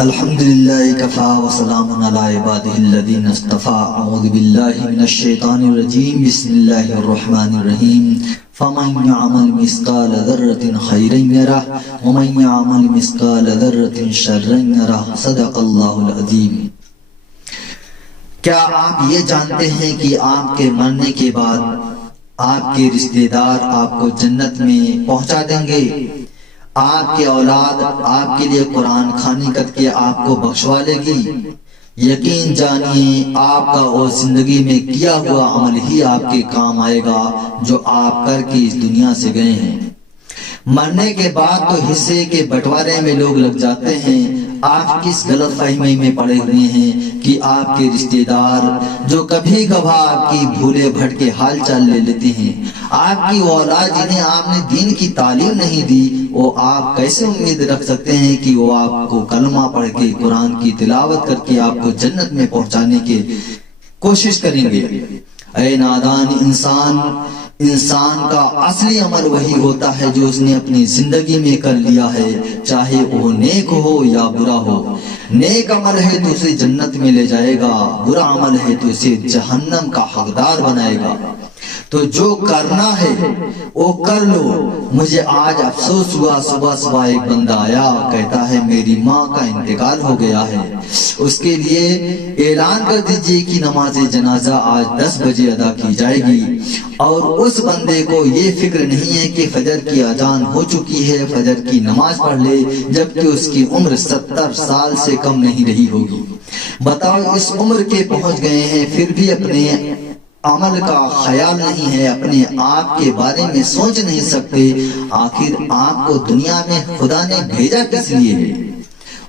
الحمدللہ کفا وسلام علی عبادہ الذین اصطفیٰ اعوذ باللہ من الشیطان الرجیم بسم اللہ الرحمن الرحیم فمن یعمل مثقال ذرۃ خیرا یرہ ومن یعمل مثقال ذرۃ شرا یرہ صدق اللہ العظیم۔ کیا آپ یہ جانتے ہیں کہ آپ کے مرنے کے بعد آپ کے رشتہ دار آپ کو جنت میں پہنچا دیں گے؟ آپ کی اولاد آپ کے لیے قرآن خوانی کر کے آپ کو بخشوا لے گی۔ یقین جانیے آپ کا وہ زندگی میں کیا ہوا عمل ہی آپ کے کام آئے گا جو آپ کر کے اس دنیا سے گئے ہیں۔ مرنے کے بعد تو حصے کے بٹوارے میں لوگ لگ جاتے ہیں۔ آپ کس غلط فہمی میں پڑے ہوئے ہیں کہ آپ کے رشتہ دار جو کبھی کبھار آپ کی بھولے بھٹکے حال چال لے لیتے ہیں، آپ کی اولاد جنہیں آپ نے دین کی تعلیم نہیں دی، وہ آپ کیسے امید رکھ سکتے ہیں کہ وہ آپ کو کلمہ پڑھ کے قرآن کی تلاوت کر کے آپ کو جنت میں پہنچانے کی کوشش کریں گے؟ اے نادان انسان کا اصلی عمل وہی ہوتا ہے جو اس نے اپنی زندگی میں کر لیا ہے، چاہے وہ نیک ہو یا برا ہو۔ نیک عمل ہے تو اسے جنت میں لے جائے گا، برا عمل ہے تو اسے جہنم کا حقدار بنائے گا۔ تو جو کرنا ہے وہ کر لو۔ مجھے آج افسوس ہوا، صبح ایک بندہ آیا، کہتا ہے میری ماں کا انتقال ہو گیا ہے، اس کے لیے اعلان کر دیجئے کہ نماز جنازہ آج 10 بجے ادا کی جائے گی۔ اور اس بندے کو یہ فکر نہیں ہے کہ فجر کی اذان ہو چکی ہے، فجر کی نماز پڑھ لے، جبکہ اس کی عمر 70 سال سے کم نہیں رہی ہوگی۔ بتاؤ، اس عمر کے پہنچ گئے ہیں، پھر بھی اپنے عمل کا خیال نہیں ہے، اپنے آپ کے بارے میں سوچ نہیں سکتے۔ آخر آپ کو دنیا میں خدا نے بھیجا کس لیے ہے؟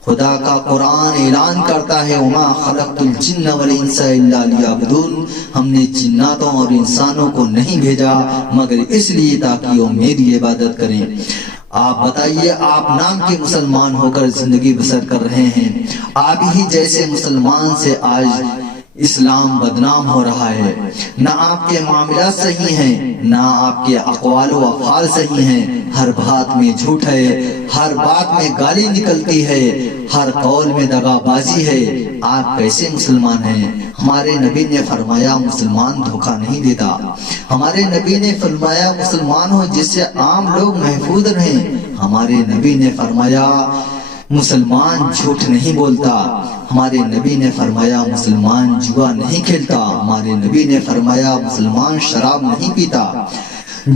خدا کا قرآن اعلان کرتا ہے وما خلقت الجن والانس الا لیعبدون، ہم نے جناتوں اور انسانوں کو نہیں بھیجا مگر اس لیے تاکہ وہ میری عبادت کریں۔ آپ بتائیے، آپ نام کے مسلمان ہو کر زندگی بسر کر رہے ہیں، آپ ہی جیسے مسلمان سے آج اسلام بدنام ہو رہا ہے۔ نہ آپ کے معاملات صحیح ہیں، نہ آپ کے اقوال و افعال صحیح ہیں، ہر بات میں جھوٹ ہے، ہر بات میں گالی نکلتی ہے، ہر قول میں دغا بازی ہے۔ آپ کیسے مسلمان ہیں؟ ہمارے نبی نے فرمایا مسلمان دھوکہ نہیں دیتا۔ ہمارے نبی نے فرمایا مسلمان ہو جس سے عام لوگ محفوظ رہیں۔ ہمارے نبی نے فرمایا مسلمان جھوٹ نہیں بولتا۔ ہمارے نبی نے فرمایا مسلمان جوا نہیں کھیلتا۔ ہمارے نبی نے فرمایا مسلمان شراب نہیں پیتا۔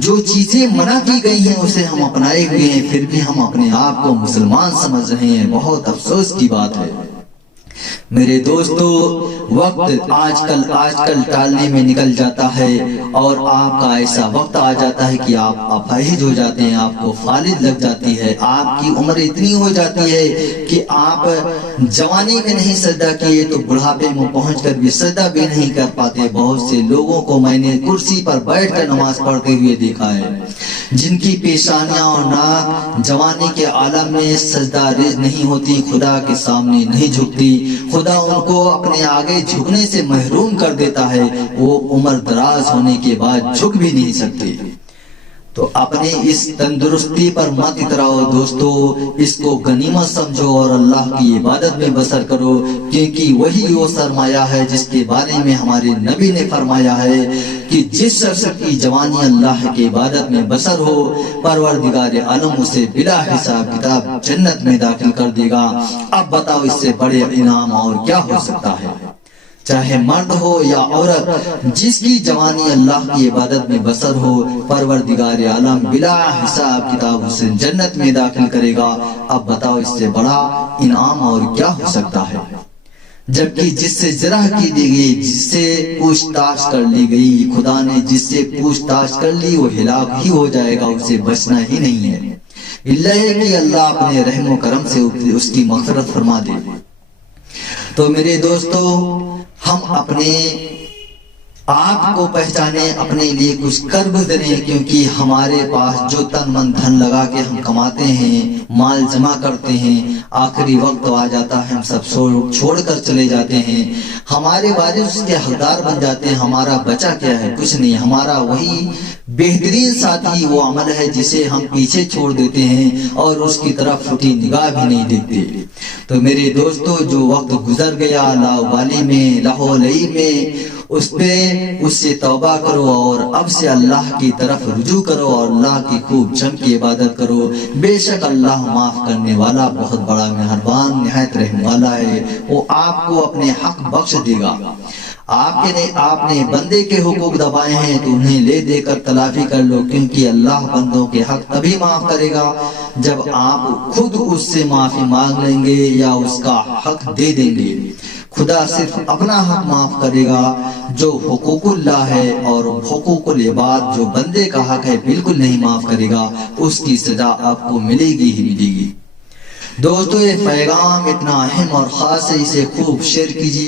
جو چیزیں منع کی گئی ہیں اسے ہم اپنائے ہوئے ہیں، پھر بھی ہم اپنے آپ کو مسلمان سمجھ رہے ہیں۔ بہت افسوس کی بات ہے میرے دوستو۔ وقت آج کل ٹالنے میں نکل جاتا ہے اور آپ کا ایسا وقت آ جاتا ہے کہ آپ اپاہج ہو جاتے ہیں، آپ کو فالج لگ جاتی ہے، آپ کی عمر اتنی ہو جاتی ہے کہ آپ جوانی میں نہیں سجدہ کیے تو بڑھاپے میں پہنچ کر بھی سجدہ بھی نہیں کر پاتے۔ بہت سے لوگوں کو میں نے کرسی پر بیٹھ کر نماز پڑھتے ہوئے دیکھا ہے، جن کی پیشانیاں اور ناک جوانی کے عالم میں سجدہ ریز نہیں ہوتی، خدا کے سامنے نہیں جھکتی، خدا ان کو اپنے آگے جھکنے سے محروم کر دیتا ہے، وہ عمر دراز ہونے کے بعد جھک بھی نہیں سکتے۔ تو اپنے اس تندرستی پر مت اتراؤ دوستو، اس کو غنیمت سمجھو اور اللہ کی عبادت میں بسر کرو، کیونکہ وہی وہ سرمایہ ہے جس کے بارے میں ہمارے نبی نے فرمایا ہے کہ جس شخص کی جوانی اللہ کی عبادت میں بسر ہو، پروردگار عالم اسے بلا حساب کتاب جنت میں داخل کر دے گا۔ اب بتاؤ اس سے بڑے انعام اور کیا ہو سکتا ہے؟ چاہے مرد ہو یا عورت، جس کی جوانی اللہ کی عبادت میں بسر ہو، پروردگار عالم بلا حساب کتاب اسے جنت میں داخل کرے گا۔ اب بتاؤ اس سے بڑا انعام اور کیا ہو سکتا ہے؟ جبکہ جس سے زرہ کی دی گئی، جس سے پوچھ تاچھ کر لی گئی، خدا نے جس سے پوچھ تاچھ کر لی وہ ہلاک ہی ہو جائے گا، اسے بچنا ہی نہیں ہے، اللہ ہے کہ اللہ اپنے رحم و کرم سے اس کی مغفرت فرما دے۔ تو میرے دوستو، ہم اپنے آپ کو پہچانے، اپنے لیے کچھ کرب کریں، کیونکہ ہمارے پاس جو تن من دھن لگا کے ہم کماتے ہیں، مال جمع کرتے ہیں، آخری وقت آ جاتا ہے ہم سب چھوڑ کر چلے جاتے ہیں، ہمارے وارث کے حقدار بن جاتے ہیں، ہمارا بچا کیا ہے؟ کچھ نہیں، ہمارا وہی بہترین ساتھی وہ عمل ہے جسے ہم پیچھے چھوڑ دیتے ہیں اور اس کی طرف پھٹی نگاہ بھی نہیں دیتے۔ تو میرے دوستو، جو وقت گزر گیا لاوالی میں، لاہولی میں، اس سے توبہ کرو اور اب سے اللہ کی طرف رجوع کرو اور اللہ کی خوب جم کی عبادت کرو۔ بے شک اللہ معاف کرنے والا، بہت بڑا مہربان، نہایت رحم والا ہے، وہ آپ کو اپنے حق بخش دے گا۔ آپ نے بندے کے حقوق دبائے ہیں تو انہیں لے دے کر تلافی کر لو، کیونکہ اللہ بندوں کے حق تبھی معاف کرے گا جب آپ خود اس سے معافی مانگ لیں گے یا اس کا حق دے دیں گے۔ خدا صرف اپنا حق معاف کرے گا جو حقوق اللہ ہے، اور حقوق العباد جو بندے کا حق ہے بالکل نہیں معاف کرے گا، اس کی سزا آپ کو ملے گی ہی ملے گی۔ دوستو، یہ پیغام اتنا اہم اور خاص ہے، اسے خوب شیئر کیجیے۔